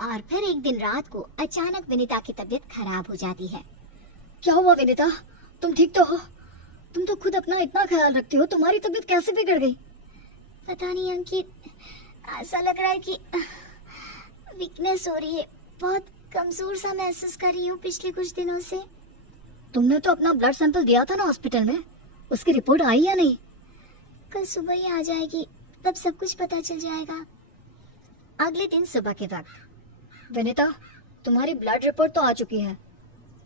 और फिर एक दिन रात को अचानक विनीता की तबीयत खराब हो जाती है। क्या हुआ विनीता, तुम ठीक तो हो? तुम तो खुद अपना इतना ख्याल रखती हो, तुम्हारी तबीयत कैसे बिगड़ गई? पता नहीं अंकित, ऐसा लग रहा है कि वीकनेस हो रही है। बहुत कमजोर सा महसूस कर रही हूँ पिछले कुछ दिनों से। तुमने तो अपना ब्लड सैंपल दिया था ना हॉस्पिटल में, उसकी रिपोर्ट आई या नहीं? कल सुबह ही आ जाएगी, तब सब कुछ पता चल जाएगा। अगले दिन सुबह के वक्त। विनीता, तुम्हारी ब्लड रिपोर्ट तो आ चुकी है।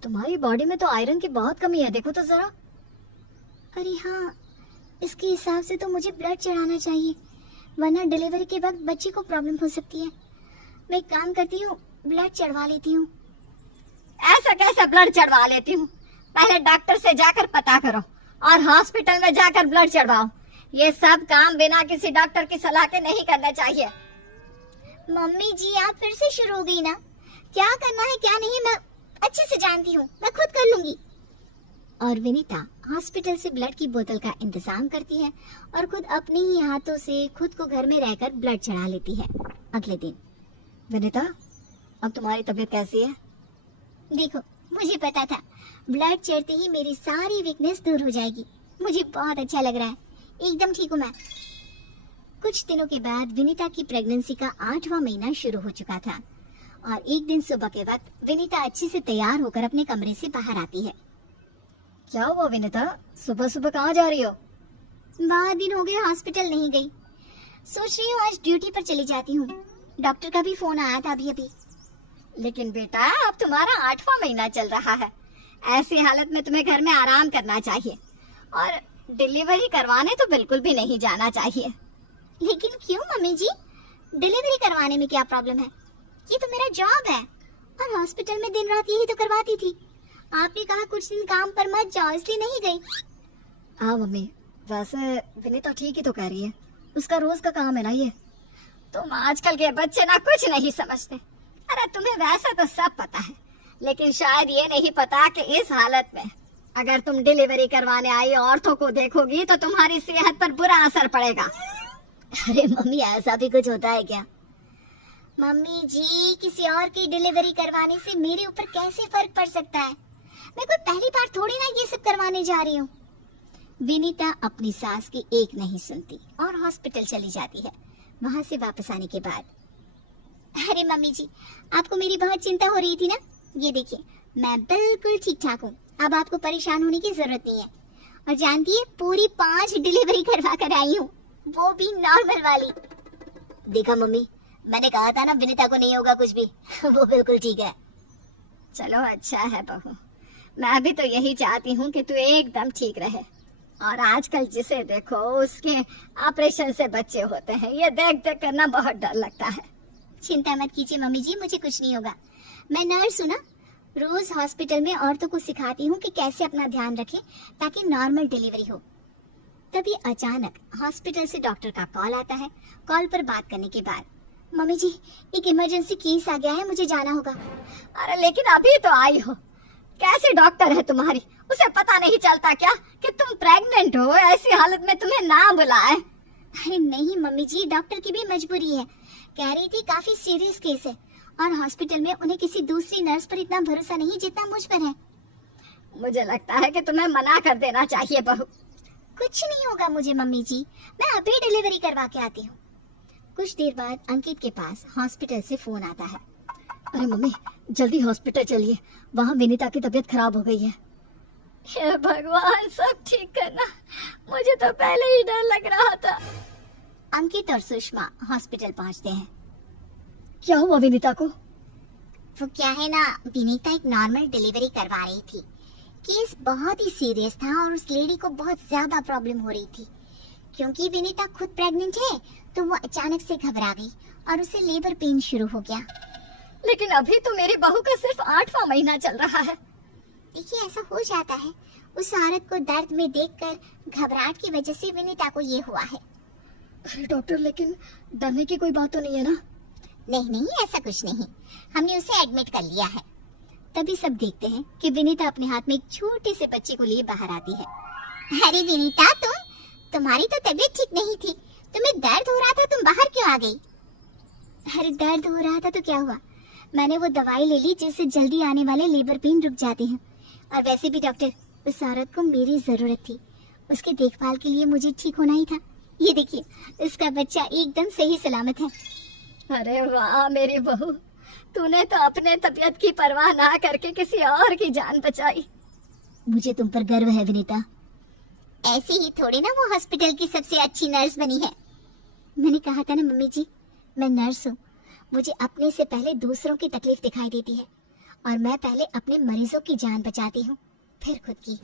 तुम्हारी बॉडी में तो आयरन की बहुत कमी है, देखो तो जरा। अरे हाँ, इसके हिसाब से तो मुझे ब्लड चढ़ाना चाहिए, वरना डिलीवरी के वक्त बच्ची को प्रॉब्लम हो सकती है। मैं एक काम करती हूँ, ब्लड चढ़वा लेती हूँ। ऐसा कैसे ब्लड चढ़वा लेती हूँ? पहले डॉक्टर से जाकर पता करो और हॉस्पिटल में जाकर ब्लड चढ़वाओ। ये सब काम बिना किसी डॉक्टर की सलाह के नहीं करना चाहिए। मम्मी जी, आप फिर से शुरू हो गई ना। क्या करना है क्या नहीं मैं अच्छे से जानती हूँ, मैं खुद कर लूंगी। और विनीता हॉस्पिटल से ब्लड की बोतल का इंतजाम करती है और खुद अपने ही हाथों से खुद को घर में रहकर ब्लड चढ़ा लेती है। अगले दिन। विनीता, अब तुम्हारी तबीयत कैसी है? देखो, मुझे पता था ब्लड चढ़ते ही मेरी सारी वीकनेस दूर हो जाएगी। मुझे बहुत अच्छा लग रहा है, एकदम ठीक हूँ मैं। कुछ दिनों के बाद विनीता की प्रेगनेंसी का 8वां महीना शुरू हो चुका था और एक दिन सुबह के वक्त विनीता अच्छे से तैयार होकर अपने कमरे से बाहर आती है। क्या हुआ विनीता, सुबह सुबह कहाँ जा रही हो? बहुत दिन हो गए हॉस्पिटल नहीं गई, सोच रही हूँ आज ड्यूटी पर चली जाती हूँ। डॉक्टर का भी फोन आया था अभी। लेकिन बेटा, अब तुम्हारा 8वां महीना चल रहा है। ऐसी हालत में तुम्हें घर में आराम करना चाहिए और डिलीवरी करवाने तो बिल्कुल भी नहीं जाना चाहिए। लेकिन क्यों मम्मी जी, डिलीवरी करवाने में क्या प्रॉब्लम है? ये तो मेरा जॉब है और हॉस्पिटल में दिन रात यही तो करवाती थी। आपने कहा कुछ दिन काम पर मत जाओ, इसलिए नहीं गई। हाँ मम्मी, वैसे विनीता ठीक ही तो कह रही है, उसका रोज का काम है ना ये। तुम आजकल के बच्चे ना कुछ नहीं समझते। अरे तुम्हें वैसा तो सब पता है, लेकिन शायद ये नहीं पता कि इस हालत में अगर तुम डिलीवरी करवाने आई औरतों को देखोगी तो तुम्हारी सेहत पर बुरा असर पड़ेगा। अरे मम्मी, ऐसा भी कुछ होता है क्या? मम्मी जी, किसी और की डिलीवरी करवाने से मेरे ऊपर कैसे फर्क पड़ सकता है? मैं कोई पहली बार थोड़ी ना ये सब करवाने जा रही हूँ। विनीता अपनी सास की एक नहीं सुनती और हॉस्पिटल चली जाती है। वहाँ से वापस आने के बाद, अरे मम्मी जी, आपको मेरी बहुत चिंता हो रही थी ना। ये देखिए, मैं बिल्कुल ठीक ठाक हूँ, अब आपको परेशान होने की जरूरत नहीं है। और जानती है, पूरी 5 डिलीवरी करवा कर आई हूँ, वो भी नॉर्मल वाली। देखा मम्मी, मैंने कहा था ना विनीता को नहीं होगा कुछ भी। वो बिल्कुल ठीक है। चलो अच्छा है बहू, मैं भी तो यही चाहती हूँ कि तू एकदम ठीक रहे। और आजकल जिसे देखो उसके ऑपरेशन से बच्चे होते हैं, ये देख देख कर ना बहुत डर लगता है। चिंता मत कीजिए मम्मी जी, मुझे कुछ नहीं होगा। मैं नर्स हूँ ना, रोज हॉस्पिटल में औरतों को सिखाती हूँ कि कैसे अपना ध्यान रखें ताकि नॉर्मल डिलीवरी हो। तभी अचानक हॉस्पिटल से डॉक्टर का कॉल आता है। कॉल पर बात करने के बाद, मम्मी जी, एक इमरजेंसी केस आ गया है, मुझे जाना होगा। अरे लेकिन अभी तो आई हो, कैसी डॉक्टर है तुम्हारी? उसे पता नहीं चलता क्या कि तुम प्रेग्नेंट हो? ऐसी हालत में तुम्हें ना बुलाए। अरे नहीं मम्मी जी, डॉक्टर की भी मजबूरी है। कह रही थी काफी सीरियस केस है और हॉस्पिटल में उन्हें किसी दूसरी नर्स पर इतना भरोसा नहीं जितना मुझ पर है। मुझे लगता है कि तुम्हें मना कर देना चाहिए बहू। कुछ नहीं होगा मुझे मम्मी जी, मैं अभी डिलीवरी करवा के आती हूँ। कुछ देर बाद अंकित के पास हॉस्पिटल से फोन आता है। अरे मम्मी, जल्दी हॉस्पिटल चलिए, वहाँ विनीता की तबीयत खराब हो गई है। हे भगवान, सब ठीक करना, मुझे तो पहले ही डर लग रहा था। अंकित और सुषमा हॉस्पिटल पहुँचते हैं। क्या हुआ विनीता को? वो क्या है ना, विनीता एक नॉर्मल डिलीवरी करवा रही थी। केस बहुत ही सीरियस था और उस लेडी को बहुत ज्यादा प्रॉब्लम हो रही थी। क्योंकि विनीता खुद प्रेग्नेंट है तो वो अचानक से घबरा गई और उसे लेबर पेन शुरू हो गया। लेकिन अभी तो मेरी बहू का सिर्फ 8वां महीना चल रहा है। देखिए, ऐसा हो जाता है, उस औरत को दर्द में देखकर घबराहट की वजह से विनीता को ये हुआ है। अरे डॉक्टर, लेकिन डरने की कोई बात तो नहीं है ना? नहीं नहीं, ऐसा कुछ नहीं, हमने उसे एडमिट कर लिया है। तभी सब देखते हैं कि विनीता अपने हाथ में एक छोटे से बच्चे को लिए बाहर आती है। अरे विनीता, तुम्हारी तो तबीयत ठीक नहीं थी, तुम्हें दर्द हो रहा था, तुम बाहर क्यों आ गई? अरे दर्द हो रहा था तो क्या हुआ, मैंने वो दवाई ले ली जिससे जल्दी आने वाले लेबर पेन रुक जाते हैं। और वैसे भी डॉक्टर, उस औरत को मेरी जरूरत थी, उसकी देखभाल के लिए मुझे ठीक होना ही था। ये देखिए, उसका बच्चा एकदम सही सलामत है। अरे वाह मेरी बहू, तूने तो अपने तबीयत की परवाह ना करके किसी और की जान बचाई। मुझे तुम पर गर्व है विनीता। ऐसे ही थोड़ी ना वो हॉस्पिटल की सबसे अच्छी नर्स बनी है। मैंने कहा था ना मम्मी जी, मैं नर्स हूँ। मुझे अपने से पहले दूसरों की तकलीफ दिखाई देती है और मैं पहले अपने मरीजों की जान बचाती हूँ, फिर खुद की।